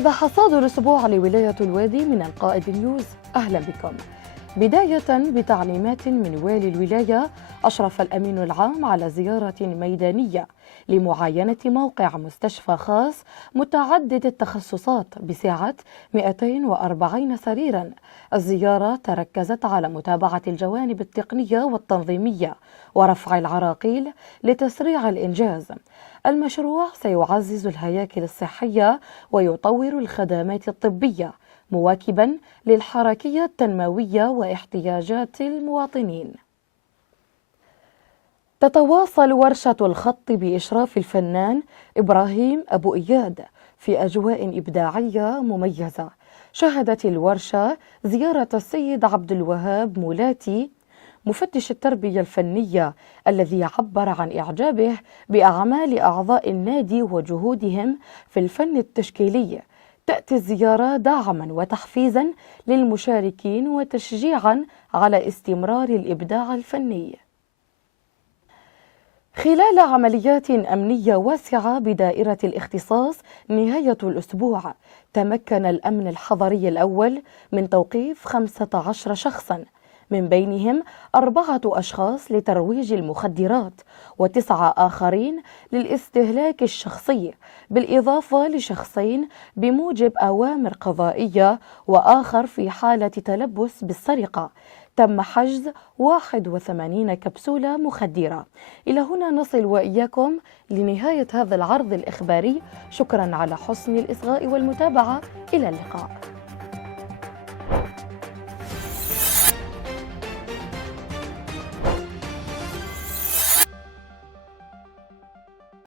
هذا حصاد الأسبوع لولاية الوادي من القائد نيوز. أهلا بكم. بداية بتعليمات من والي الولاية، أشرف الأمين العام على زيارة ميدانية لمعاينة موقع مستشفى خاص متعدد التخصصات بسعة 240 سريرا. الزيارة تركزت على متابعة الجوانب التقنية والتنظيمية ورفع العراقيل لتسريع الإنجاز. المشروع سيعزز الهياكل الصحية ويطور الخدمات الطبية مواكبا للحركية التنموية واحتياجات المواطنين. تتواصل ورشة الخط بإشراف الفنان إبراهيم أبو إياد في أجواء إبداعية مميزة. شهدت الورشة زيارة السيد عبد الوهاب مولاتي مفتش التربية الفنية، الذي عبر عن إعجابه بأعمال أعضاء النادي وجهودهم في الفن التشكيلي. تأتي الزيارة دعما وتحفيزا للمشاركين وتشجيعا على استمرار الإبداع الفني. خلال عمليات أمنية واسعة بدائرة الاختصاص نهاية الأسبوع، تمكن الأمن الحضري الأول من توقيف 15 شخصا، من بينهم 4 أشخاص لترويج المخدرات و9 آخرين للاستهلاك الشخصي، بالإضافة لشخصين بموجب أوامر قضائية وآخر في حالة تلبس بالسرقة. تم حجز 81 كبسولة مخدرة. إلى هنا نصل وإياكم لنهاية هذا العرض الإخباري. شكرا على حسن الإصغاء والمتابعة. إلى اللقاء.